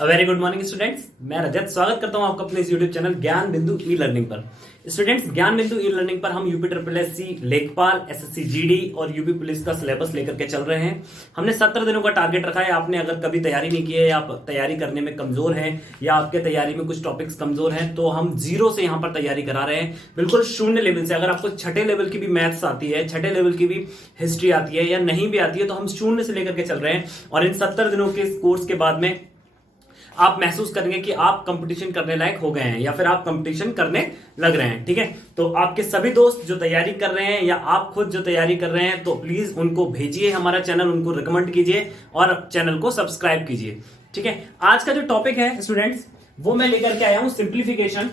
Very good morning students, मैं रजत स्वागत करता हूं आपका अपने इस यूट्यूब चैनल ज्ञान बिंदु ई लर्निंग पर। स्टूडेंट्स, ज्ञान बिंदु ई लर्निंग पर हम यूपी ट्रिपल एससी, लेखपाल, एसएससी जीडी और यूपी पुलिस का सिलेबस लेकर के चल रहे हैं। हमने 17 दिनों का टारगेट रखा है। आपने अगर कभी तैयारी नहीं की है या आप तैयारी करने में कमजोर हैं या आपके तैयारी में कुछ टॉपिक्स कमजोर हैं, तो हम जीरो से यहाँ पर तैयारी करा रहे हैं, बिल्कुल शून्य लेवल से। अगर आपको छठे लेवल की भी मैथ्स आती है, छठे लेवल की भी हिस्ट्री आती है या नहीं भी आती है, तो हम शून्य से लेकर के चल रहे हैं। और इन 70 दिनों के कोर्स के बाद में आप महसूस करेंगे कि आप कंपटीशन करने लायक हो गए हैं या फिर आप कंपटीशन करने लग रहे हैं। ठीक है, तो आपके सभी दोस्त जो तैयारी कर रहे हैं या आप खुद जो तैयारी कर रहे हैं, तो प्लीज उनको भेजिए हमारा चैनल, उनको रिकमेंड कीजिए और चैनल को सब्सक्राइब कीजिए। ठीक है, आज का जो टॉपिक है स्टूडेंट्स, वो मैं लेकर के आया हूं सिंप्लीफिकेशन।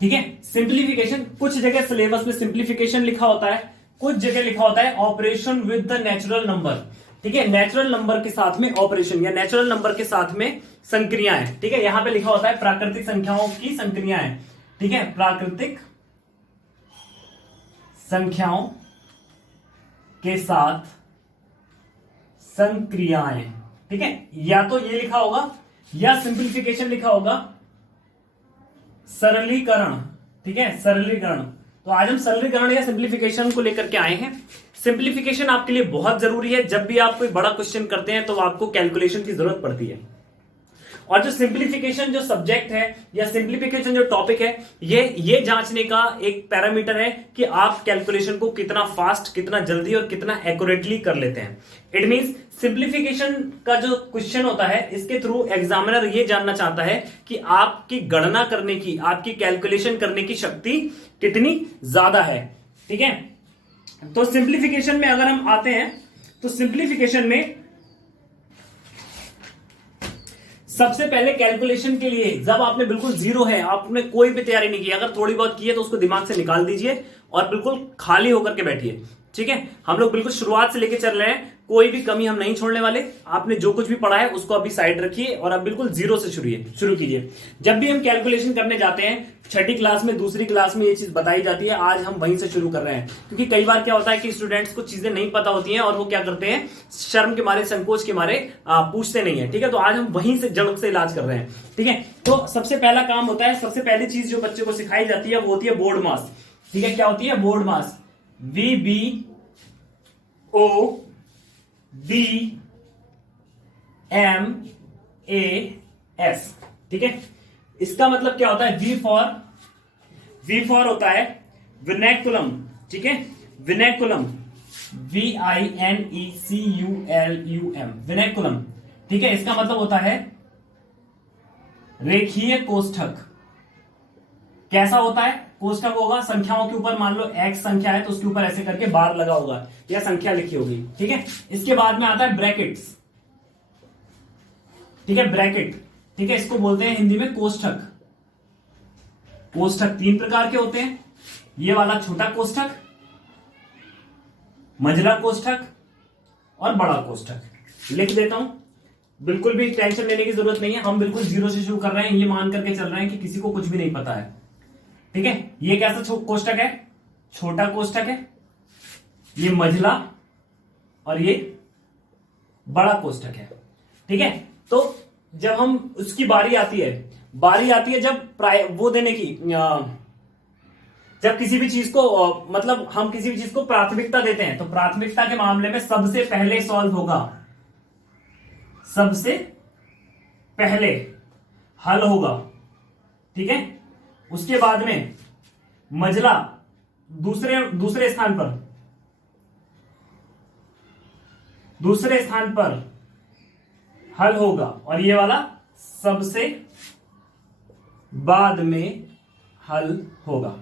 ठीक है, सिंप्लीफिकेशन। कुछ जगह सिलेबस में सिंप्लीफिकेशन लिखा होता है, कुछ जगह लिखा होता है operation with the natural number. ठीक है, नेचुरल नंबर के साथ में ऑपरेशन या नेचुरल नंबर के साथ में संक्रियाएं। ठीक है, यहां पे लिखा होता है प्राकृतिक संख्याओं की संक्रियाएं। ठीक है, प्राकृतिक संख्याओं के साथ संक्रियाएं। ठीक है, या तो ये लिखा होगा या सिंप्लीफिकेशन लिखा होगा सरलीकरण। ठीक है, सरलीकरण। तो आज हम सरलीकरण या सिंप्लीफिकेशन को लेकर के आए हैं। सिंप्लीफिकेशन आपके लिए बहुत जरूरी है। जब भी आप कोई बड़ा क्वेश्चन करते हैं तो आपको कैलकुलेशन की जरूरत पड़ती है। और जो सिंप्लीफिकेशन जो सब्जेक्ट है या सिंप्लीफिकेशन जो टॉपिक है, ये जांचने का एक पैरामीटर है कि आप कैलकुलेशन को कितना फास्ट, कितना जल्दी और कितना एक्यूरेटली कर लेते हैं। इट मींस सिंप्लीफिकेशन का जो क्वेश्चन होता है, इसके थ्रू एग्जामिनर ये जानना चाहता है कि आपकी गणना करने की, आपकी कैलकुलेशन करने की शक्ति कितनी ज्यादा है। ठीक है, तो सिंप्लीफिकेशन में अगर हम आते हैं तो सिंप्लीफिकेशन में सबसे पहले कैलकुलेशन के लिए, जब आपने बिल्कुल जीरो है, आपने कोई भी तैयारी नहीं की, अगर थोड़ी बहुत की है तो उसको दिमाग से निकाल दीजिए और बिल्कुल खाली होकर के बैठिए। ठीक है, हम लोग बिल्कुल शुरुआत से लेके चल रहे हैं, कोई भी कमी हम नहीं छोड़ने वाले। आपने जो कुछ भी पढ़ा है उसको अभी साइड रखिए और अब बिल्कुल जीरो से शुरू कीजिए। जब भी हम कैलकुलेशन करने जाते हैं, छठी क्लास में, दूसरी क्लास में ये चीज बताई जाती है, आज हम वहीं से शुरू कर रहे हैं। क्योंकि कई बार क्या होता है कि स्टूडेंट्स को चीजें नहीं पता होती हैं और वो क्या करते हैं, शर्म के मारे, संकोच के मारे पूछते नहीं है। ठीक है, तो आज हम वहीं से जड़ से इलाज कर रहे हैं। ठीक है, तो सबसे पहला काम होता है, सबसे पहली चीज जो बच्चे को सिखाई जाती है वो होती है बोर्ड मास। ठीक है, क्या होती है? बोर्ड मास। VBODMAS। ठीक है, इसका मतलब क्या होता है? वी फॉर होता है विनेकुलम। ठीक है, विनेकुलम, VINECULUM, विनेकुलम। ठीक है, इसका मतलब होता है रेखीय कोष्ठक। कैसा होता है कोष्ठक? होगा संख्याओं के ऊपर, मान लो x संख्या है तो उसके ऊपर ऐसे करके बार लगा होगा या संख्या लिखी होगी। ठीक है, इसके बाद में आता है ब्रैकेट्स। ठीक है, ब्रैकेट। ठीक है, इसको बोलते हैं हिंदी में कोष्ठक। कोष्ठक 3 प्रकार के होते हैं। ये वाला छोटा कोष्ठक, मंझला कोष्ठक और बड़ा कोष्ठक। लिख देता हूं, बिल्कुल भी टेंशन लेने की जरूरत नहीं है। हम बिल्कुल जीरो से शुरू कर रहे हैं, ये मान करके चल रहे हैं कि किसी को कुछ भी नहीं पता है। ठीक है, ये कैसा कोष्ठक है? छोटा कोष्ठक है, ये मंझला और ये बड़ा कोष्ठक है। ठीक है, तो जब हम उसकी बारी आती है जब वो देने की, जब किसी भी चीज को मतलब हम किसी भी चीज को प्राथमिकता देते हैं, तो प्राथमिकता के मामले में सबसे पहले सॉल्व होगा, सबसे पहले हल होगा। ठीक है, उसके बाद में मंझला दूसरे स्थान पर हल होगा और ये वाला सबसे बाद में हल होगा।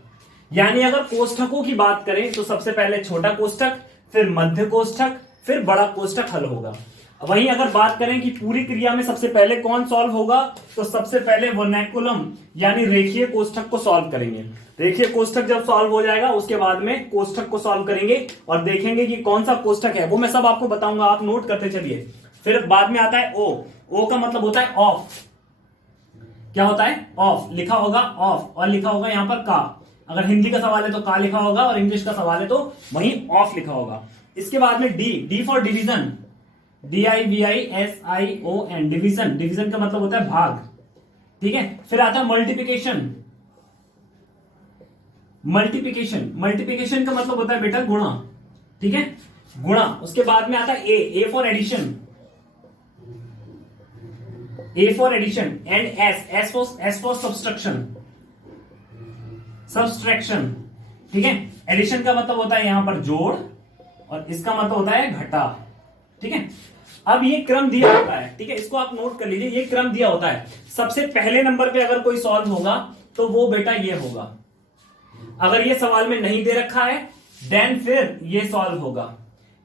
यानी अगर कोष्ठकों की बात करें तो सबसे पहले छोटा कोष्ठक, फिर मध्य कोष्ठक, फिर बड़ा कोष्ठक हल होगा। वहीं अगर बात करें कि पूरी क्रिया में सबसे पहले कौन सॉल्व होगा, तो सबसे पहले वर्नैकुलम यानी रेखीय कोष्ठक को सॉल्व करेंगे। रेखीय कोष्ठक जब सॉल्व हो जाएगा उसके बाद में कोष्ठक को सॉल्व करेंगे और देखेंगे कि कौन सा कोष्ठक है, वो मैं सब आपको बताऊंगा, आप नोट करते चलिए। फिर बाद में आता है ओ का मतलब होता है ऑफ। क्या होता है? ऑफ। लिखा होगा ऑफ और लिखा होगा यहां पर का। अगर हिंदी का सवाल है तो का लिखा होगा और इंग्लिश का सवाल है तो वहीं ऑफ लिखा होगा। इसके बाद में D for division. DIVISION, division, division का मतलब होता है भाग, ठीक है। फिर आता है मल्टीप्लिकेशन, मल्टीप्लिकेशन, मल्टीप्लिकेशन का मतलब होता है बेटा गुणा, ठीक है, गुणा। उसके बाद में आता है A for addition, A for addition, and S for subtraction, subtraction, ठीक है। एडिशन का मतलब होता है यहां पर जोड़ और इसका मतलब होता है घटा, ठीक है। अब ये क्रम दिया होता है, ठीक है, इसको आप नोट कर लीजिए, ये क्रम दिया होता है। सबसे पहले नंबर पे अगर कोई सॉल्व होगा तो वो बेटा ये होगा। अगर ये सवाल में नहीं दे रखा है देन फिर ये सॉल्व होगा।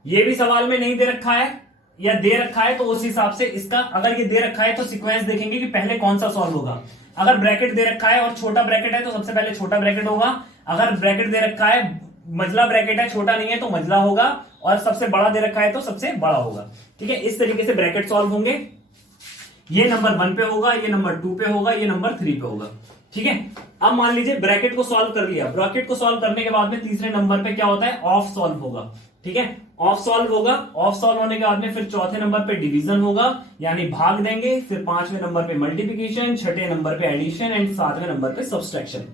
ये भी सवाल में नहीं दे रखा है या दे रखा है तो उस हिसाब से इसका, अगर ये दे रखा है तो सीक्वेंस देखेंगे कि पहले कौन सा सॉल्व होगा। अगर ब्रैकेट दे रखा है और छोटा ब्रैकेट है तो सबसे पहले छोटा ब्रैकेट होगा। अगर ब्रैकेट दे रखा है, मझला ब्रैकेट है, छोटा नहीं है तो मझला होगा, और सबसे बड़ा दे रखा है तो सबसे बड़ा होगा, ठीक है। इस तरीके से ब्रैकेट सॉल्व होंगे। ये नंबर 1 पे होगा, ये नंबर 2 पे होगा, ये नंबर 3 पे होगा, ठीक है। अब मान लीजिए ब्रैकेट को सॉल्व कर लिया। ब्रैकेट को सॉल्व करने के बाद में तीसरे नंबर पे क्या होता है, ऑफ सॉल्व होगा, ठीक है, ऑफ सॉल्व होगा। ऑफ सॉल्व होने के बाद में फिर चौथे नंबर पे डिवीजन होगा, यानी भाग देंगे। फिर पांचवें नंबर पे मल्टीप्लिकेशन, छठे नंबर पे एडिशन एंड सातवें नंबर पे सब्सट्रैक्शन।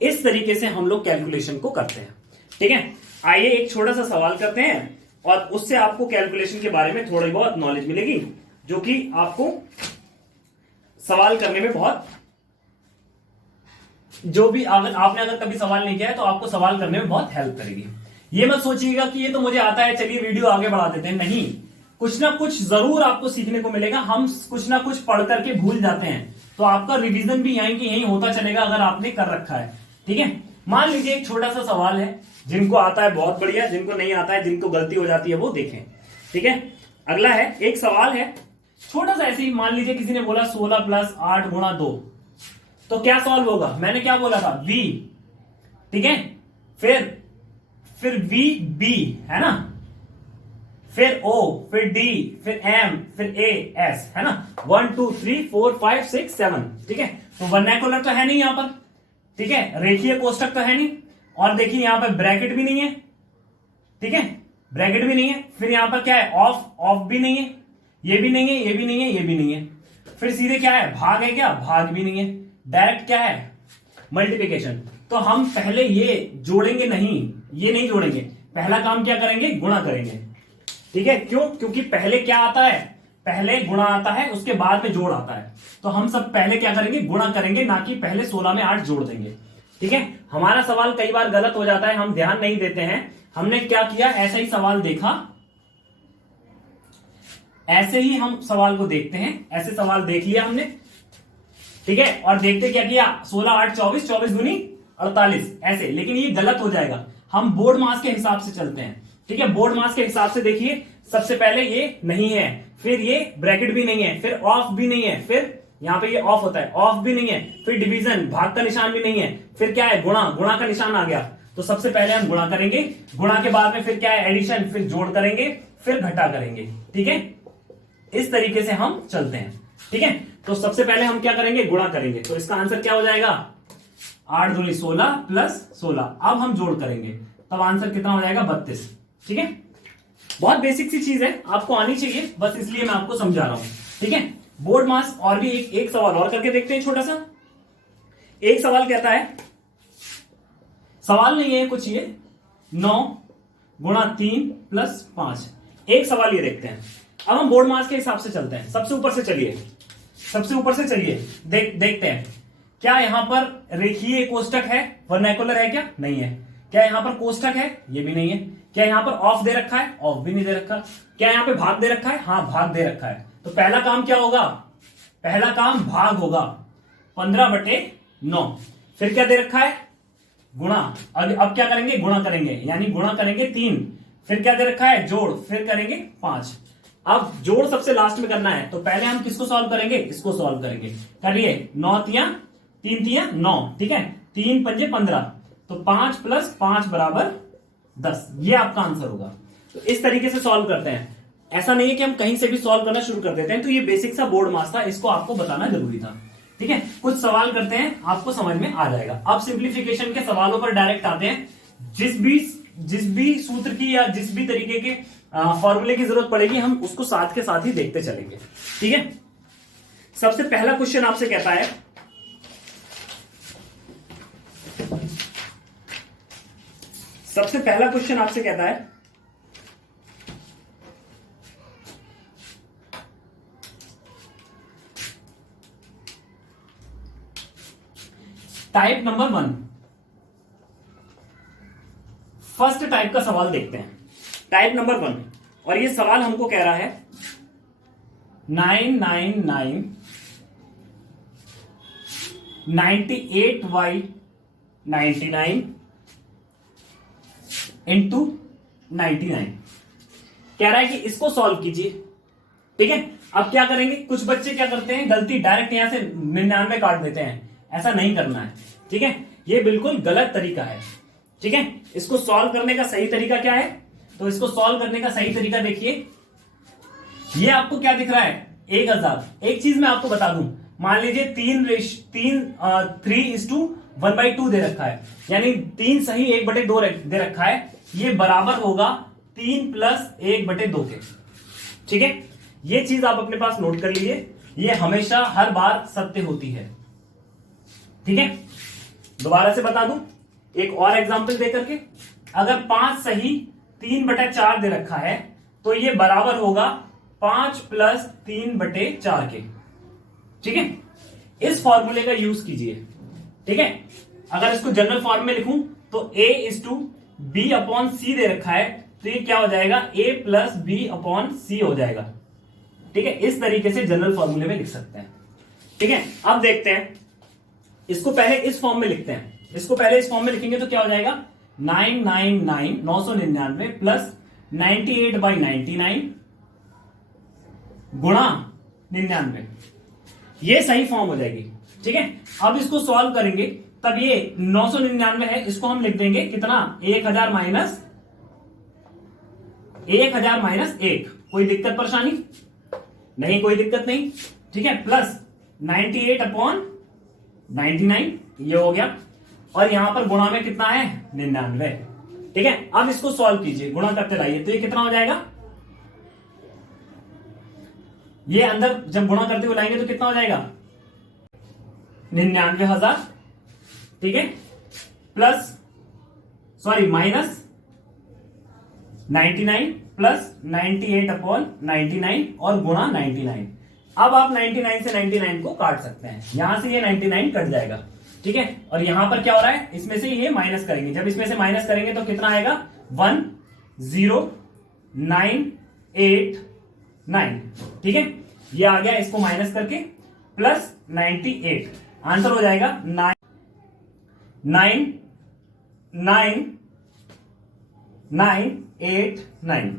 इस तरीके से हम लोग कैलकुलेशन को करते हैं, ठीक है। आइए एक छोटा सा सवाल करते हैं और उससे आपको कैलकुलेशन के बारे में थोड़ी बहुत नॉलेज मिलेगी, जो कि आपको सवाल करने में बहुत, जो भी अगर कभी सवाल नहीं किया है तो आपको सवाल करने में बहुत हेल्प करेगी। ये मत सोचिएगा कि ये तो मुझे आता है, चलिए वीडियो आगे बढ़ा देते हैं। नहीं, कुछ ना कुछ जरूर आपको सीखने को मिलेगा। हम कुछ ना कुछ पढ़ करके भूल जाते हैं, तो आपका रिवीजन भी यहीं की यहीं होता चलेगा अगर आपने कर रखा है, ठीक है। मान लीजिए एक छोटा सा सवाल है, जिनको आता है बहुत बढ़िया, जिनको नहीं आता है, जिनको गलती हो जाती है वो देखें, ठीक है। अगला है, एक सवाल है छोटा सा ऐसे ही। मान लीजिए किसी ने बोला 16 + 8 × 2, तो क्या सॉल्व होगा। मैंने क्या बोला था, V, ठीक है। फिर V B है ना, फिर O, फिर D, फिर M, फिर A S, है ना। 1 2 3 4 5 6 7, ठीक है। तो वर्नैकुलर तो है नहीं यहां पर, ठीक है, रेखीय कोष्ठक तो है नहीं, और देखिए यहां पर ब्रैकेट भी नहीं है, ठीक है, ब्रैकेट भी नहीं है। फिर यहां पर क्या है, ऑफ भी नहीं है, ये भी नहीं है, ये भी नहीं है, ये भी नहीं है। फिर सीधे क्या है, भाग है क्या, भाग भी नहीं है। डायरेक्ट क्या है, मल्टीप्लिकेशन। तो हम पहले ये जोड़ेंगे नहीं, ये नहीं जोड़ेंगे, पहला काम क्या करेंगे, गुणा करेंगे, ठीक है। क्यों, क्योंकि पहले क्या आता है, पहले गुणा आता है, उसके बाद में जोड़ आता है। तो हम सब पहले क्या करेंगे, गुणा करेंगे, ना कि पहले 16 में 8 जोड़ देंगे, ठीक है। हमारा सवाल कई बार गलत हो जाता है, हम ध्यान नहीं देते हैं। हमने क्या किया, ऐसा ही सवाल देखा, ऐसे ही हम सवाल को देखते हैं, ऐसे सवाल देख लिया हमने, ठीक है। और देखते क्या किया, 16 8 24, 24 दूनी 48, ऐसे। लेकिन ये गलत हो जाएगा, हम बोर्ड मास के हिसाब से चलते हैं, ठीक है। बोर्ड मास के हिसाब से देखिए, सबसे पहले ये नहीं है, फिर ये ब्रैकेट भी नहीं है, फिर ऑफ भी नहीं है, फिर यहां पे ये ऑफ होता है, ऑफ भी नहीं है, फिर डिवीजन, भाग का निशान भी नहीं है, फिर क्या है, गुणा, गुणा का निशान आ गया। तो सबसे पहले हम गुणा करेंगे, गुणा के बाद में फिर क्या है, एडिशन, फिर जोड़ करेंगे, फिर घटा करेंगे, ठीक है। इस तरीके से हम चलते हैं, ठीक है। तो सबसे पहले हम क्या करेंगे, गुणा करेंगे। तो इसका आंसर क्या हो जाएगा, 8 दूनी 16 + 16। अब हम जोड़ करेंगे, तब आंसर कितना हो जाएगा, 32, ठीक है। बहुत बेसिक सी चीज है, आपको आनी चाहिए, बस इसलिए मैं आपको समझा रहा हूं, ठीक है। बोर्ड मास। और भी एक सवाल और करके देखते हैं, छोटा सा। एक सवाल कहता है, सवाल नहीं है कुछ, ये 9 × 3 + 5। एक सवाल ये देखते हैं। अब हम बोर्ड मास के हिसाब से चलते हैं, सबसे ऊपर से चलिए, सबसे ऊपर से चलिए, देखते हैं क्या यहां पर रेखीय कोष्ठक है, वर्नैकुलर है क्या, नहीं है। क्या यहां पर कोष्ठक है, ये भी नहीं है। क्या यहां पर ऑफ दे रखा है, ऑफ भी नहीं दे रखा। क्या यहां पे भाग दे रखा है, हाँ भाग दे रखा है। तो पहला काम क्या होगा, पहला काम भाग होगा, 15/9। फिर क्या दे रखा है, गुणा। अब क्या करेंगे, गुणा करेंगे, यानी गुणा करेंगे 3। फिर क्या दे रखा है, जोड़, फिर करेंगे 5। अब जोड़ सबसे लास्ट में करना है, तो पहले हम किसको सॉल्व करेंगे, इसको सॉल्व करेंगे। करिए, 9 × 3 = 9, ठीक है। 3 × 5 = 15, तो 5 + 5 = 10। ये आपका आंसर होगा। तो इस तरीके से सॉल्व करते हैं। ऐसा नहीं है कि हम कहीं से भी सॉल्व करना शुरू कर देते हैं। तो ये बेसिक सा बोर्ड मास था, इसको आपको बताना जरूरी था, ठीक है। कुछ सवाल करते हैं, आपको समझ में आ जाएगा। अब सिंप्लीफिकेशन के सवालों पर डायरेक्ट आते हैं। जिस भी सूत्र की या जिस भी तरीके के फॉर्मूले की जरूरत पड़ेगी, हम उसको साथ के साथ ही देखते चलेंगे। ठीक है, सबसे पहला क्वेश्चन आपसे कहता है टाइप नंबर 1, फर्स्ट टाइप का सवाल देखते हैं। टाइप नंबर 1, और ये सवाल हमको कह रहा है 999 98y 99 इंटू 99 कह रहा है कि इसको सॉल्व कीजिए। ठीक है, अब क्या करेंगे, कुछ बच्चे क्या करते हैं, गलती डायरेक्ट यहां से 99 काट देते हैं। ऐसा नहीं करना है। ठीक है, ये बिल्कुल गलत तरीका है। ठीक है, इसको सॉल्व करने का सही तरीका क्या है, तो इसको सॉल्व करने का सही तरीका देखिए, ये आपको क्या दिख रहा है 1000। एक चीज मैं आपको बता दूं, मान लीजिए 3:1/2 दे रखा है, यानी 3 सही 1/2 दे रखा है, ये बराबर होगा 3 + 1/2 के। ठीक है, ये चीज आप अपने पास नोट कर लीजिए, ये हमेशा हर बार सत्य होती है। ठीक है, दोबारा से बता दूं एक और एग्जांपल देकर के, अगर 5 सही 3/4 दे रखा है तो ये बराबर होगा 5 + 3/4 के। ठीक है, इस फॉर्मूले का यूज कीजिए। ठीक है, अगर इसको जनरल फॉर्म में लिखूं तो A/B/C दे रखा है, तो ये क्या हो जाएगा A + B/C हो जाएगा। ठीक है, इस तरीके से जनरल फॉर्मूले में लिख सकते हैं। ठीक है, अब देखते हैं, इसको पहले इस फॉर्म में लिखते हैं। इसको पहले इस फॉर्म में लिखेंगे तो क्या हो जाएगा 999 प्लस 98/99 गुणा 99, ये सही फॉर्म हो जाएगी। ठीक है, अब इसको सॉल्व करेंगे, तब ये 999 है, इसको हम लिख देंगे कितना 1000 माइनस 1। कोई दिक्कत परेशानी नहीं, कोई दिक्कत नहीं। ठीक है, प्लस 98/99 ये हो गया, और यहां पर गुणा में कितना है 99। ठीक है, अब इसको सॉल्व कीजिए, गुणा करते लाइए, तो ये कितना हो जाएगा, ये अंदर जब गुणा करते हुए लाएंगे तो कितना हो जाएगा 99,000। ठीक है, माइनस 99 प्लस 98/99 और गुणा 99। अब आप 99 से 99 को काट सकते हैं, यहां से ये 99 कट जाएगा। ठीक है, और यहां पर क्या हो रहा है, इसमें से ये माइनस करेंगे, जब इसमें से माइनस करेंगे तो कितना आएगा 10989। ठीक है, ये आ गया, इसको माइनस करके प्लस 98, आंसर हो जाएगा 99989।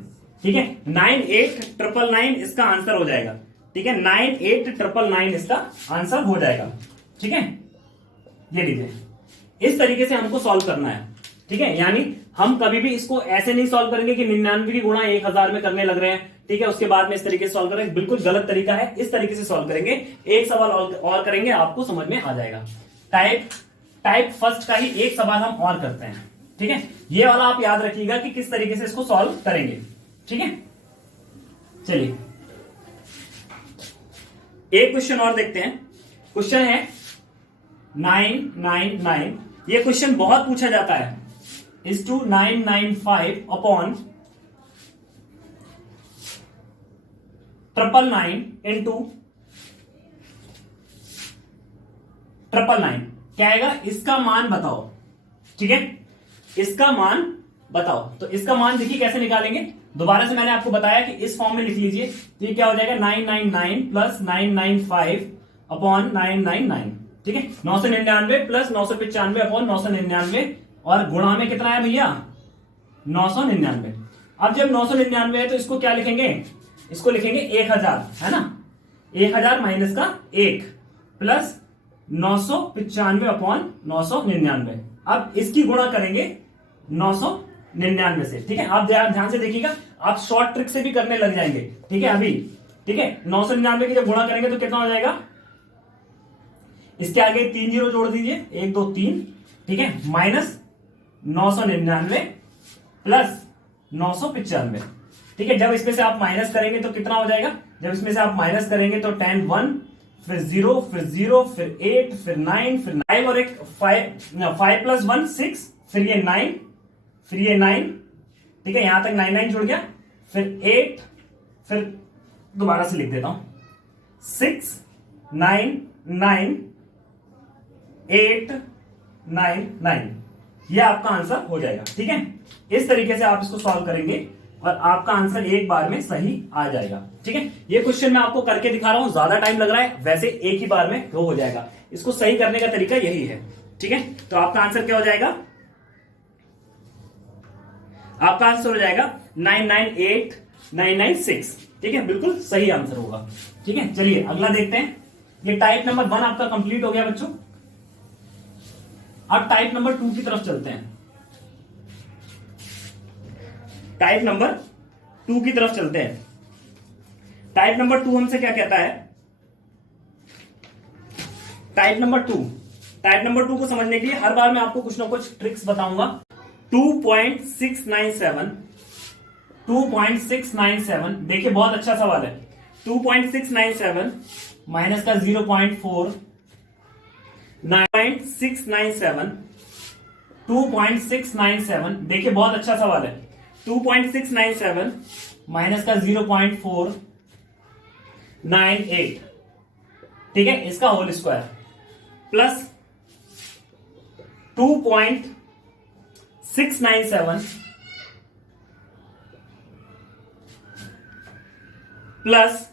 ठीक है, 98999 इसका आंसर हो जाएगा। ठीक है, 98999 इसका आंसर हो जाएगा। ठीक है, ये लीजिए, इस तरीके से हमको सॉल्व करना है। ठीक है, यानी हम कभी भी इसको ऐसे नहीं सॉल्व करेंगे कि 99 की गुणा 1000 में करने लग रहे हैं। ठीक है, उसके बाद में इस तरीके से सॉल्व करेंगे, बिल्कुल गलत तरीका है। इस तरीके से सॉल्व करेंगे, एक सवाल और करेंगे, आपको समझ में आ जाएगा। टाइप फर्स्ट का ही एक सवाल हम और करते हैं। ठीक है, ये वाला आप याद रखिएगा कि किस तरीके से इसको सॉल्व करेंगे। ठीक है, चलिए एक क्वेश्चन और देखते हैं। क्वेश्चन है 999, ये क्वेश्चन बहुत पूछा जाता है, is to 995 upon 999 into 999 क्या आएगा, इसका मान बताओ। ठीक है, इसका मान बताओ, तो इसका मान देखिए कैसे निकालेंगे। दोबारा से मैंने आपको बताया कि इस फॉर्म में लिख लीजिए, तो ये क्या हो जाएगा 999 प्लस 995 अपॉन 999। ठीक है, 999 प्लस 995 अपॉन 999, और गुणा में कितना है भैया 999। अब जब 999 है तो इसको क्या लिखेंगे, इसको लिखेंगे 1000, है ना, 1000 माइनस का 1 प्लस 995 अपॉन 999। अब इसकी गुणा करेंगे 999 से। ठीक है, आप ध्यान से देखिएगा, आप शॉर्ट ट्रिक से भी करने लग जाएंगे। ठीक है, अभी ठीक है 999 की जब गुणा करेंगे तो कितना हो जाएगा, इसके आगे 3 जीरो जोड़ दीजिए, 1 2 3। ठीक है, माइनस 999 प्लस 995। ठीक है, जब इसमें से आप माइनस करेंगे तो कितना हो जाएगा, जब इसमें से आप माइनस करेंगे तो 10 1, फिर 0, फिर 0, फिर 8, फिर 9, फिर 9 और एक 5 प्लस 1 6, फिर ये 9, फिर ये 9, ठीक है, यहां तक 9 9 जुड़ गया, फिर 8, फिर दोबारा से लिख देता हूं 6 9 9 8 9 9, ये आपका आंसर हो जाएगा। ठीक है, इस तरीके से आप इसको सॉल्व करेंगे और आपका आंसर एक बार में सही आ जाएगा। ठीक है, ये क्वेश्चन मैं आपको करके दिखा रहा हूं, ज्यादा टाइम लग रहा है, वैसे एक ही बार में वो हो जाएगा। इसको सही करने का तरीका यही है। ठीक है, तो आपका आंसर क्या हो जाएगा, आपका आंसर हो जाएगा 998996। ठीक है, बिल्कुल सही आंसर होगा। ठीक है, चलिए अगला देखते हैं। ये टाइप नंबर 1 आपका कंप्लीट हो गया बच्चों। अब टाइप नंबर 2 की तरफ चलते हैं। टाइप नंबर 2 की तरफ चलते हैं। टाइप नंबर 2 हमसे क्या कहता है, टाइप नंबर 2 को समझने के लिए हर बार मैं आपको कुछ ना कुछ ट्रिक्स बताऊंगा। 2.697 देखिए, बहुत अच्छा सवाल है। 2.697 माइनस का 0.4, 9.697, 2.697 देखिए, बहुत अच्छा सवाल है। 2.697 माइनस का 0.498, ठीक है, इसका होल स्क्वायर प्लस 2.697 प्लस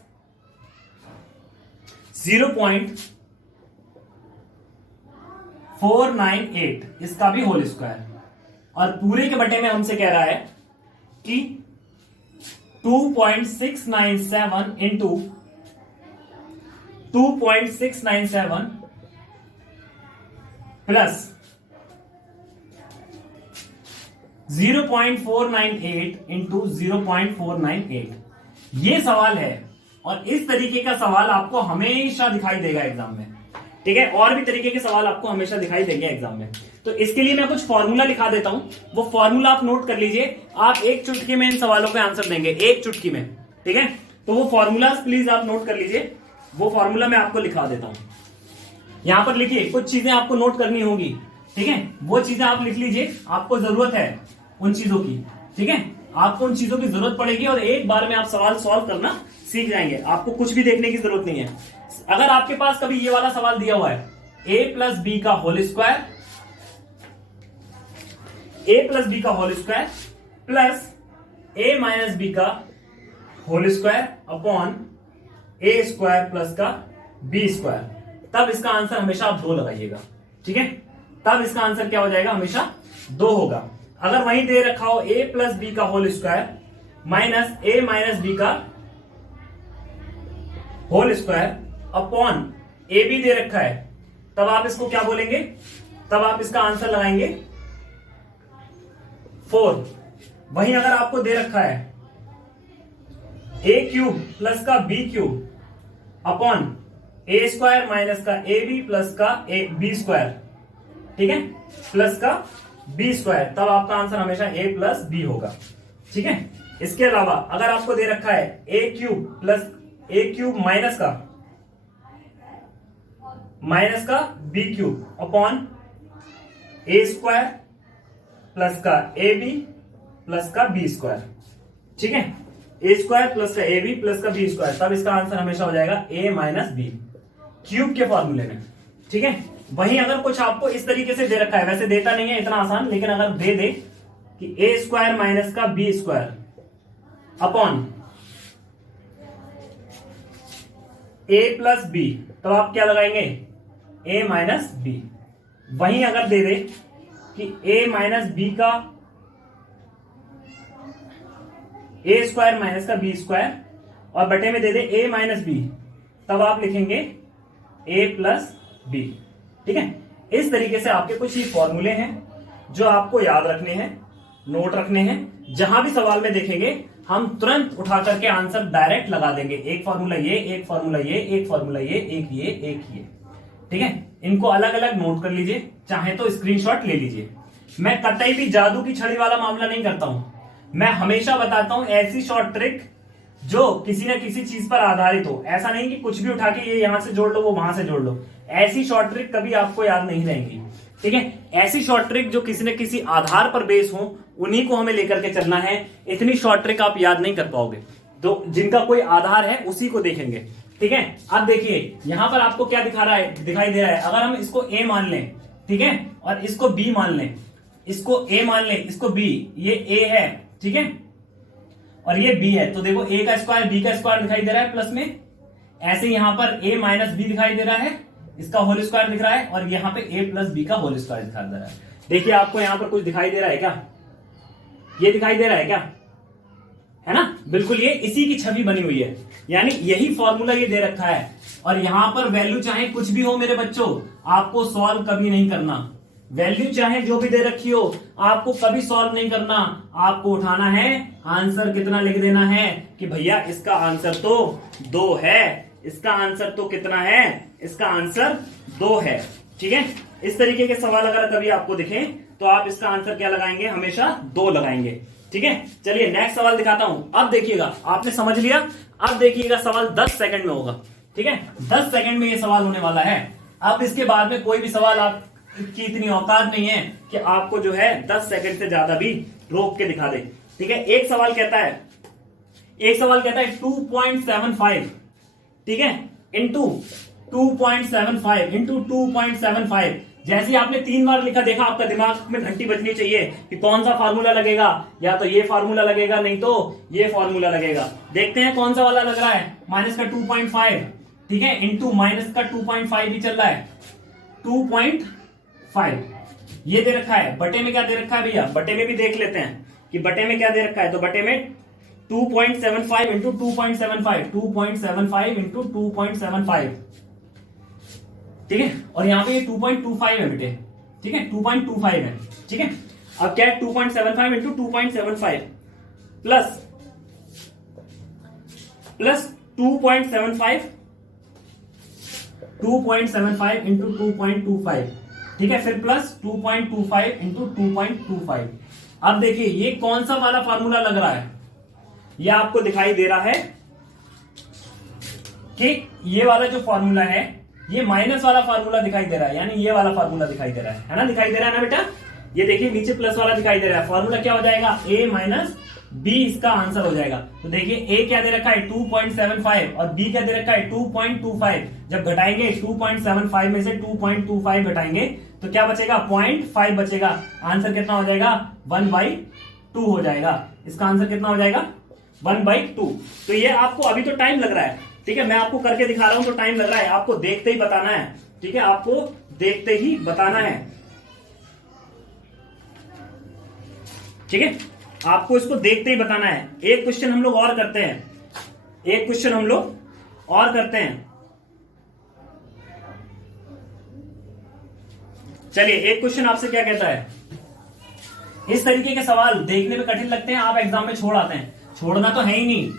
0.498, इसका भी होल स्क्वायर, और पूरे के बटे में हमसे कह रहा है कि 2.697 इंटू 2.697 प्लस 0.498 इंटू 0.498, ये सवाल है। और इस तरीके का सवाल आपको हमेशा दिखाई देगा एग्जाम में। ठीक है, और भी तरीके के सवाल आपको हमेशा दिखाई देंगे एग्जाम में। तो इसके लिए मैं कुछ फॉर्मूला लिखा देता हूं, वो फॉर्मूला आप नोट कर लीजिए। आप एक चुटकी में इन सवालों के आंसर देंगे, एक चुटकी में। ठीक है, तो वो फॉर्मूला प्लीज आप नोट कर लीजिए। वो फॉर्मूला मैं आपको लिखा देता हूं, यहां पर लिखिए। कुछ चीजें आपको नोट करनी होगी, ठीक है, वो चीजें आप लिख लीजिए, आपको जरूरत है उन चीजों की। ठीक है, आपको उन चीजों की जरूरत पड़ेगी और एक बार में आप सवाल सॉल्व करना सीख जाएंगे। आपको कुछ भी देखने की जरूरत नहीं है। अगर आपके पास कभी ये वाला सवाल दिया हुआ है, a प्लस बी का whole square, a plus B का whole square plus a minus B का whole square upon a square plus का b स्क्वायर, तब इसका आंसर हमेशा आप 2 लगाइएगा। ठीक है, तब इसका आंसर क्या हो जाएगा, हमेशा 2 होगा। अगर वहीं दे रखा हो a प्लस बी का whole square minus a minus B का whole square upon A B दे रखा है, तब आप इसको क्या बोलेंगे, तब आप इसका आंसर लगाएंगे 4। वहीं अगर आपको दे रखा है a क्यूब प्लस का b क्यूब अपॉन ए स्क्वायर माइनस का ए बी प्लस का बी स्क्वायर, ठीक है, प्लस का बी स्क्वायर, तब आपका आंसर हमेशा a प्लस बी होगा। ठीक है, इसके अलावा अगर आपको दे रखा है a cube plus a cube minus का b cube upon a square plus का ए बी प्लस का बी स्क्वायर, ठीक है, a स्क्वायर प्लस का ए बी प्लस का बी स्क्वायर, तब इसका आंसर हमेशा हो जाएगा a माइनस बी क्यूब के फॉर्मूले में। ठीक है, वहीं अगर कुछ आपको इस तरीके से दे रखा है, वैसे देता नहीं है इतना आसान, लेकिन अगर दे दे कि a स्क्वायर माइनस का B square upon a plus B, तो आप क्या लगाएंगे, a माइनस बी। वहीं अगर दे दे कि a माइनस बी का a स्क्वायर माइनस का बी स्क्वायर और बटे में दे दे a माइनस बी, तब आप लिखेंगे a प्लस बी। ठीक है, इस तरीके से आपके कुछ ही फॉर्मूले हैं जो आपको याद रखने हैं, नोट रखने हैं। जहां भी सवाल में देखेंगे हम तुरंत उठा करके आंसर डायरेक्ट लगा देंगे। एक फॉर्मूला ये, एक फॉर्मूला ये, एक फॉर्मूला ये, एक ये, एक ये। ठीक है, इनको अलग अलग नोट कर लीजिए, चाहे तो स्क्रीनशॉट ले लीजिए। मैं कतई भी जादू की छड़ी वाला मामला नहीं करता हूं। मैं हमेशा बताता हूं ऐसी शॉर्ट ट्रिक जो किसी ना किसी चीज पर आधारित हो। ऐसा नहीं कि कुछ भी उठा के ये यहां से जोड़ लो वो वहां से जोड़ लो, ऐसी शॉर्ट ट्रिक कभी आपको याद नहीं रहेंगी। ठीक है, ऐसी शॉर्ट ट्रिक जो किसी न किसी आधार पर बेस हो, उन्हीं को हमें लेकर के चलना है। इतनी शॉर्ट ट्रिक आप याद नहीं कर पाओगे, तो जिनका कोई आधार है उसी को देखेंगे। ठीक है, अब देखिए यहां पर आपको क्या दिखा रहा है, दिखाई दे रहा है। अगर हम इसको ए मान लें, ठीक है, और इसको बी मान लें, इसको ए मान लें, इसको बी, ये ए है, ठीक है, और ये बी है, तो देखो ए का स्क्वायर बी का स्क्वायर दिखाई दे रहा है प्लस में। ऐसे यहां पर ए माइनस बी दिखाई दे रहा है, इसका होल स्क्वायर दिख रहा है, और यहाँ पे ए प्लस बी का होल स्क्वायर दिखाई दे रहा है। देखिए आपको यहां पर कुछ दिखाई दे रहा है क्या? ये दिखाई दे रहा है क्या? है ना, बिल्कुल ये इसी की छवि बनी हुई है, यानी यही फॉर्मूला ये दे रखा है। और यहां पर वैल्यू चाहे कुछ भी हो मेरे बच्चों, आपको सॉल्व कभी नहीं करना। वैल्यू चाहे जो भी दे रखी हो, आपको कभी सॉल्व नहीं करना। आपको उठाना है, आंसर कितना लिख देना है कि भैया इसका आंसर तो 2 है, इसका आंसर तो कितना है, इसका आंसर 2 है। ठीक है, इस तरीके के सवाल अगर कभी आपको दिखे तो आप इसका आंसर क्या लगाएंगे, हमेशा 2 लगाएंगे। ठीक है, चलिए नेक्स्ट सवाल दिखाता हूं। अब देखिएगा, आपने समझ लिया, अब देखिएगा सवाल 10 सेकंड में होगा। ठीक है, 10 सेकंड में ये सवाल होने वाला है। अब इसके बाद में कोई भी सवाल आपकी इतनी औकात नहीं है कि आपको जो है 10 सेकंड से ज्यादा भी रोक के दिखा दे। ठीक है, एक सवाल कहता है 2.75, ठीक है, इंटू 2.75 इंटू 2.75। जैसे आपने 3 बार लिखा, देखा आपका दिमाग में घंटी बजनी चाहिए कि कौन सा फार्मूला लगेगा, या तो ये फार्मूला लगेगा, नहीं तो ये फार्मूला लगेगा। देखते हैं कौन सा वाला लग रहा है, माइनस का 2.5, ठीक है, इंटू माइनस का 2.5 भी चल रहा है, 2.5 ये दे रखा है। बटे में क्या दे रखा है भैया, बटे में भी देख लेते हैं कि बटे में क्या दे रखा है। तो बटे में 2.75 इंटू 2.75, 2.75 इंटू 2.75, ठीक है, और यहां पे ये 2.25 है बेटे। ठीक है, 2.25 है। ठीक है, अब क्या है, 2.75 इंटू 2.75 प्लस 2.75 इंटू 2.25, ठीक है, फिर प्लस 2.25 इंटू 2.25। अब देखिए ये कौन सा वाला फार्मूला लग रहा है, ये आपको दिखाई दे रहा है कि ये वाला जो फार्मूला है, ये माइनस वाला फार्मूला दिखाई दे रहा है, यानी ये वाला फार्मूला दिखाई दे रहा है ना, दिखाई दे रहा है ना बेटा। ये देखिए नीचे प्लस वाला दिखाई दे रहा है, फार्मूला क्या हो जाएगा, a माइनस बी इसका आंसर हो जाएगा। तो देखिए a क्या दे रखा है 2.75 और b क्या दे रखा है 2.25। जब घटाएंगे 2.75 में से 2.25 घटाएंगे तो क्या बचेगा, 0.5 बचेगा। आंसर कितना हो जाएगा, 1/2 हो जाएगा। इसका आंसर कितना हो जाएगा, 1/2। तो ये आपको अभी तो टाइम लग रहा है, ठीक है, मैं आपको करके दिखा रहा हूं तो टाइम लग रहा है, आपको देखते ही बताना है। ठीक है, आपको देखते ही बताना है। ठीक है, आपको इसको देखते ही बताना है। एक क्वेश्चन हम लोग और करते हैं, एक क्वेश्चन हम लोग और करते हैं। चलिए एक क्वेश्चन आपसे क्या कहता है, इस तरीके के सवाल देखने में कठिन लगते हैं, आप एग्जाम में छोड़ आते हैं। छोड़ना तो है ही नहीं,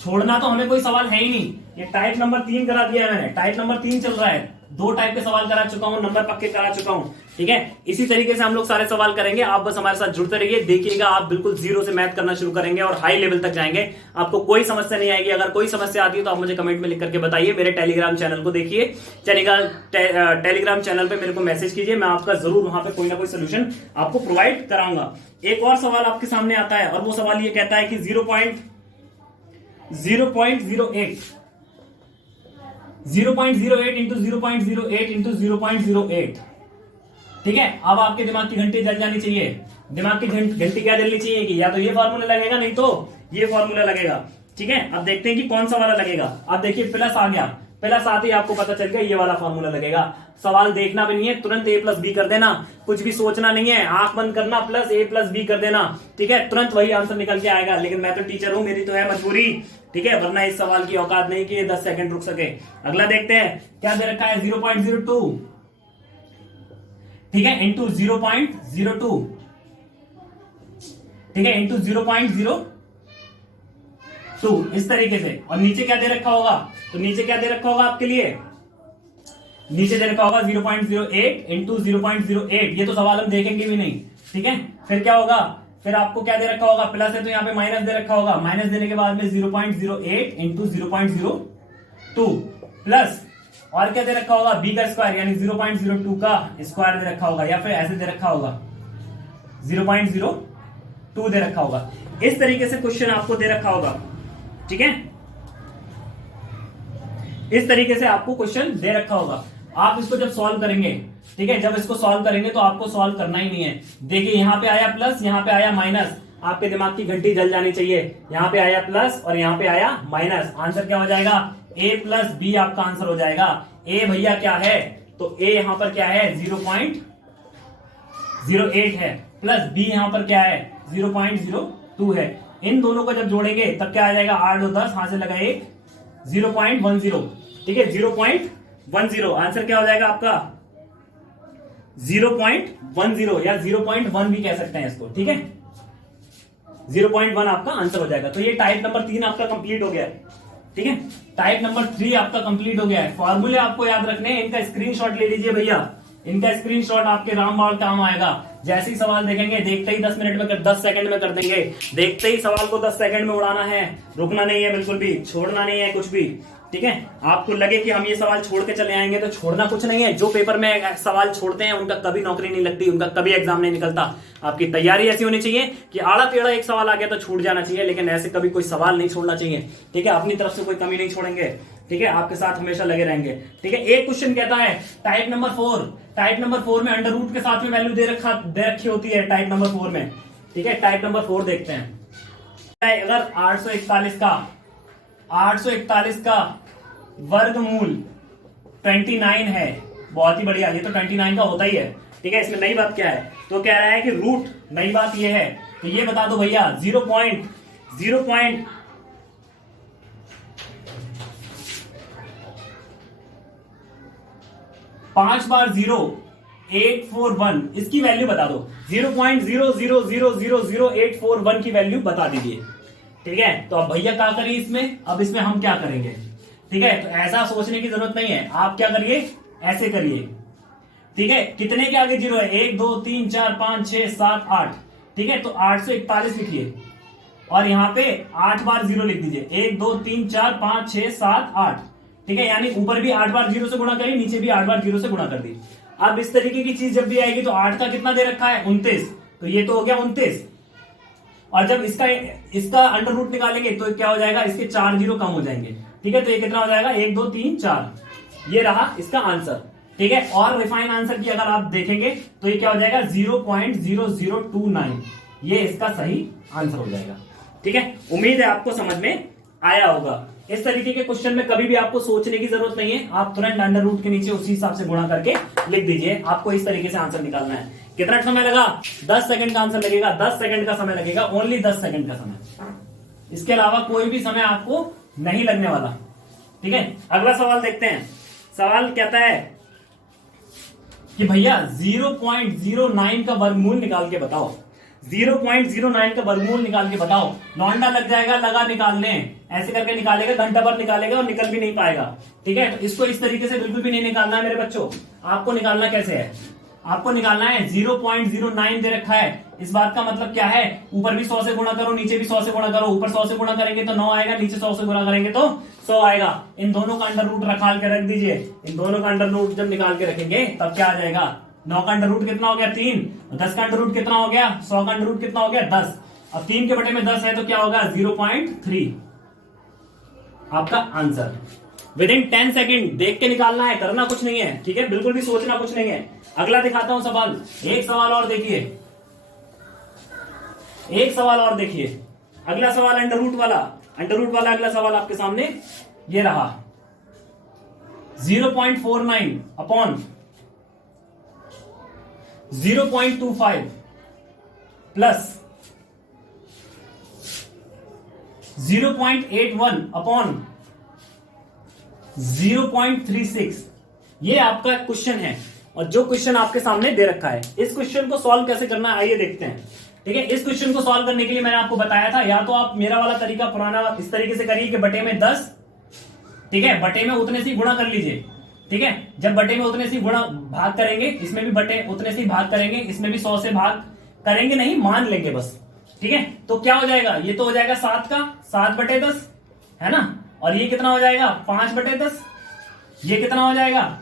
छोड़ना तो हमें कोई सवाल है ही नहीं। ये टाइप नंबर 3 करा दिया है मैंने, टाइप नंबर 3 चल रहा है, 2 टाइप के सवाल करा चुका हूं, नंबर पक्के करा चुका हूं। ठीक है, इसी तरीके से हम लोग सारे सवाल करेंगे, आप बस हमारे साथ जुड़ते रहिए, देखिएगा आप बिल्कुल 0 से मैथ करना शुरू करेंगे और हाई लेवल तक जाएंगे, आपको कोई समस्या नहीं आएगी। अगर कोई समस्या आती है तो आप मुझे कमेंट में लिख करके बताइए। मेरे टेलीग्राम चैनल को देखिए, टेलीग्राम चैनल पे मेरे को मैसेज कीजिए, मैं आपका जरूर वहां पे कोई ना कोई सोल्यूशन आपको प्रोवाइड कराऊंगा। एक और सवाल आपके सामने आता है और वो सवाल ये कहता है कि 0.08 इंटू 0.08 इंटू 0.08। ठीक है, अब आपके दिमाग की घंटी जल जानी चाहिए। दिमाग की घंटी क्या जलनी चाहिए कि या तो ये फॉर्मूला लगेगा, नहीं तो ये फॉर्मूला लगेगा। ठीक है, अब देखते हैं कि कौन सा वाला लगेगा। अब देखिए प्लस आ गया, प्लस आते ही आपको पता चल गया ये वाला फॉर्मूला लगेगा। सवाल देखना भी नहीं है, तुरंत a प्लस बी कर देना, कुछ भी सोचना नहीं है, आंख बंद करना, प्लस a प्लस बी कर देना। ठीक है, तुरंत वही आंसर निकल के आएगा। लेकिन मैं तो टीचर हूं, मेरी तो है मजबूरी, ठीक है, वरना इस सवाल की औकात नहीं कि ये 10 सेकंड रुक सके। अगला देखते हैं क्या दे रखा है, 0.02, ठीक है, इंटू 0.02, ठीक है, इंटू 0.02, इस तरीके से। और नीचे क्या दे रखा होगा, तो नीचे क्या दे रखा होगा आपके लिए, नीचे दे रखा होगा 0.08 इंटू 0.08। ये तो सवाल हम देखेंगे भी नहीं। ठीक है, फिर क्या होगा, फिर आपको क्या दे रखा होगा, प्लस है तो यहाँ पे माइनस दे रखा होगा, माइनस देने के बाद में 0.08 इंटू 0.02 प्लस और क्या दे रखा होगा, बी का स्क्वायर यानी 0.02 का स्क्वायर दे रखा होगा, या फिर ऐसे दे रखा होगा 0.02 दे रखा होगा। इस तरीके से क्वेश्चन आपको दे रखा होगा, ठीक है, इस तरीके से आपको क्वेश्चन दे रखा होगा। आप इसको जब सॉल्व करेंगे, ठीक है, जब इसको सॉल्व करेंगे तो आपको सॉल्व करना ही नहीं है। देखिए यहां पे आया प्लस, यहां पे आया माइनस, आपके दिमाग की घंटी जल जानी चाहिए। यहां पे आया प्लस और यहां पे आया माइनस, आंसर क्या हो जाएगा, a प्लस बी आपका आंसर हो जाएगा। a भैया क्या है, तो a यहां पर क्या है 0.08 है, प्लस b यहां पर क्या है 0.02 है। इन दोनों को जब जोड़ेंगे तब क्या आ जाएगा, 8 और 10 हाथ से लगा 1, 0.10, ठीक है, 0.10 आंसर क्या हो जाएगा आपका 0.10 या 0.1 भी कह सकते हैं इसको, ठीक है, 0.1 आपका आंसर हो जाएगा। तो ये टाइप नंबर 3 आपका कंप्लीट हो गया है, ठीक है। टाइप नंबर 3 आपका कंप्लीट हो गया है। फॉर्मूले आपको याद रखने हैं, इनका स्क्रीनशॉट ले लीजिए भैया, इनका स्क्रीनशॉट आपके रामबाण काम आएगा। जैसे ही सवाल देखेंगे देखते ही 10 मिनट में 10 सेकंड में कर देंगे, देखते ही सवाल को 10 सेकंड में उड़ाना है, रुकना नहीं है, बिल्कुल भी छोड़ना नहीं है कुछ भी, ठीक है। आपको लगे कि हम ये सवाल छोड़ के चले आएंगे तो छोड़ना कुछ नहीं है। जो पेपर में सवाल छोड़ते हैं उनका कभी नौकरी नहीं लगती, उनका कभी एग्जाम नहीं निकलता। आपकी तैयारी ऐसी होनी चाहिए कि आड़ा टेढ़ा एक सवाल आ गया तो छूट जाना चाहिए, लेकिन ऐसे कभी कोई सवाल नहीं छोड़ना चाहिए, ठीक है। अपनी तरफ से कोई कमी नहीं छोड़ेंगे, ठीक है, आपके साथ हमेशा लगे रहेंगे, ठीक है। एक क्वेश्चन कहता है टाइप नंबर 4, टाइप नंबर 4 में अंडर रूट के साथ में वैल्यू दे रखी होती है टाइप नंबर 4 में, ठीक है। टाइप नंबर 4 देखते हैं, अगर 841 का वर्गमूल 29 है, बहुत ही बढ़िया, ये तो 29 का होता ही है, ठीक है। इसमें नई बात क्या है, तो कह रहा है कि रूट, नई बात ये है, तो ये बता दो भैया 5 बार 0.841 इसकी वैल्यू बता दो, 0.0000841 की वैल्यू बता दीजिए, ठीक है। तो अब भैया क्या करिए इसमें, अब इसमें हम क्या करेंगे, ठीक है। तो ऐसा सोचने की जरूरत नहीं है, आप क्या करिए, ऐसे करिए, ठीक है। कितने के आगे 0 है, 1 2 3 4 5 6 7 8, ठीक है। तो 841 लिखिए और यहां पे 8 बार 0 लिख दीजिए, 1 2 3 4 5 6 7 8, ठीक है। यानी ऊपर भी 8 बार 0 से गुणा करी, नीचे भी 8 बार 0 से गुणा कर दी। अब इस तरीके की चीज जब भी आएगी तो 8 का कितना दे रखा है 29, तो ये तो हो गया 29, और जब इसका अंडर रूट निकालेंगे तो क्या हो जाएगा, इसके 4 0 कम हो जाएंगे, ठीक है। तो ये कितना हो जाएगा 1 2 3 4, ये रहा इसका आंसर, ठीक है। और रिफाइन आंसर की अगर आप देखेंगे तो ये क्या हो जाएगा 0.0029, ये इसका सही आंसर हो जाएगा, ठीक है। उम्मीद है आपको समझ में आया होगा। इस तरीके के क्वेश्चन में कभी भी आपको सोचने की जरूरत नहीं है, आप तुरंत अंडर रूट के नीचे उसी हिसाब से गुणा करके लिख दीजिए। आपको इस तरीके से आंसर निकालना है। कितना समय लगा, 10 सेकंड का आंसर लगेगा, 10 सेकंड का समय लगेगा, ओनली 10 सेकंड का समय, इसके अलावा कोई भी समय आपको नहीं लगने वाला, ठीक है। अगला सवाल देखते हैं। सवाल कहता है कि भैया 0.09 का वर्गमूल निकाल के बताओ, 0.09 का वर्गमूल निकाल के बताओ। लौंडा लग जाएगा लगा निकालने, ऐसे करके निकालेगा, घंटा भर निकालेगा और निकल भी नहीं पाएगा, ठीक है। तो इसको इस तरीके से बिल्कुल भी नहीं निकालना है मेरे बच्चों। आपको निकालना कैसे है, आपको निकालना है 0.09 दे रखा है, इस बात का मतलब क्या है, ऊपर भी 100 से गुणा करो, नीचे भी 100 से गुणा करो। ऊपर 100 से गुणा करेंगे तो 9 आएगा, नीचे 100 से गुणा करेंगे तो 100 आएगा। इन दोनों का अंडर रूट निकाल के रख दीजिए। इन दोनों का अंडर रूट जब निकाल के रखेंगे तब क्या आ जाएगा, 9 का अंडर रूट कितना हो गया 3, 10 का अंडर रूट कितना हो गया, 100 का अंडर रूट कितना हो गया 10। अब 3 के बटे में 10 है तो क्या होगा 0.3 आपका आंसर। विद इन 10 सेकेंड देख के निकालना है, करना कुछ नहीं है, ठीक है, बिल्कुल भी सोचना कुछ नहीं है। अगला दिखाता हूं सवाल, एक सवाल और देखिए, एक सवाल और देखिए। अगला सवाल अंडर रूट वाला अगला सवाल आपके सामने ये रहा, 0.49 अपॉन 0.25 प्लस 0.81 अपॉन 0.36, ये आपका क्वेश्चन है। और जो क्वेश्चन आपके सामने दे रखा है, इस क्वेश्चन को सॉल्व कैसे करना है आइए देखते हैं, ठीक है। इस क्वेश्चन को सॉल्व करने के लिए मैंने आपको बताया था, या तो आप मेरा वाला तरीका पुराना इस तरीके से करिए कि बटे में 10, ठीक है, बटे में उतने से गुणा कर लीजिए, ठीक है। जब बटे में उतने से गुणा भाग करेंगे, इसमें भी बटे उतने से भाग करेंगे, इसमें भी 100 से भाग करेंगे नहीं, मान लेंगे बस, ठीक है, तो क्या हो जाएगा, ये तो हो जाएगा 7 का 7/10 है ना, और ये कितना हो जाएगा 5/10, ये कितना हो जाएगा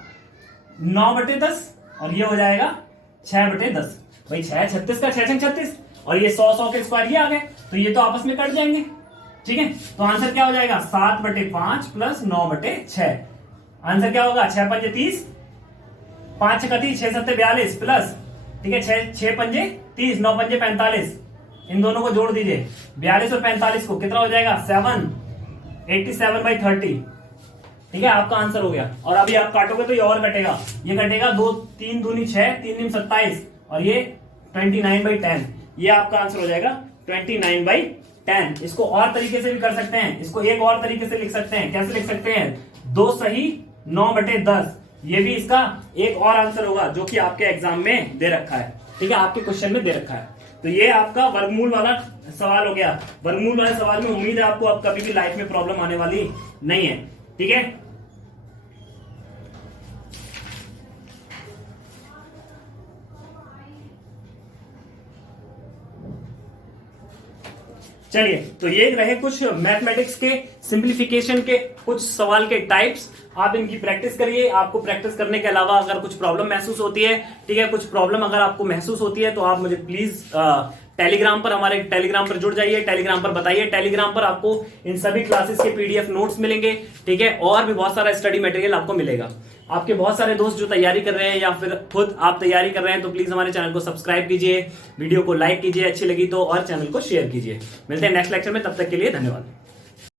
9/10, और ये हो जाएगा 6/10। भाई 6 36 का 6 36, और ये 100 के स्क्वायर ये आ गए, तो ये तो आपस में कट जाएंगे। ठीक है, तो आंसर क्या हो जाएगा 7/5 प्लस 9/6। आंसर क्या होगा 6 पंजे 30, 5 6 30, 6 7 42 प्लस, ठीक है 6 पंजे 30, 9 पंजे 45, इन दोनों को जोड़ दीजिए 42 और 45 को, कितना हो जाएगा 87/30। ठीक है, आपका आंसर हो गया। और अभी आप काटोगे तो ये और कटेगा, ये कटेगा 2 3 दूनी 6, 3 दूनी 27, और ये 29/10। ये आपका आंसर हो जाएगा 29/10। इसको और तरीके से भी कर सकते हैं, इसको एक और तरीके से लिख सकते हैं। कैसे लिख सकते हैं, 2 सही 9/10। ये भी इसका एक और आंसर होगा जो कि आपके एग्जाम में दे रखा है। ठीक है, आपके क्वेश्चन में दे रखा है। तो ये आपका वर्गमूल वाला सवाल हो गया। वर्गमूल वाले सवाल में उम्मीद है आपको अब कभी भी लाइफ में प्रॉब्लम आने वाली नहीं है। ठीक है, चलिए, तो ये रहे कुछ मैथमेटिक्स के सिंप्लीफिकेशन के कुछ सवाल के टाइप्स। आप इनकी प्रैक्टिस करिए। आपको प्रैक्टिस करने के अलावा अगर कुछ प्रॉब्लम महसूस होती है, ठीक है, कुछ प्रॉब्लम अगर आपको महसूस होती है तो आप मुझे प्लीज टेलीग्राम पर, हमारे टेलीग्राम पर जुड़ जाइए, टेलीग्राम पर बताइए। टेलीग्राम पर आपको इन सभी क्लासेस के पीडीएफ नोट्स मिलेंगे। ठीक है, और भी बहुत सारा स्टडी मटेरियल आपको मिलेगा। आपके बहुत सारे दोस्त जो तैयारी कर रहे हैं या फिर खुद आप तैयारी कर रहे हैं, तो प्लीज हमारे चैनल को सब्सक्राइब कीजिए, वीडियो को लाइक कीजिए अच्छी लगी तो, और चैनल को शेयर कीजिए। मिलते हैं नेक्स्ट लेक्चर में, तब तक के लिए धन्यवाद।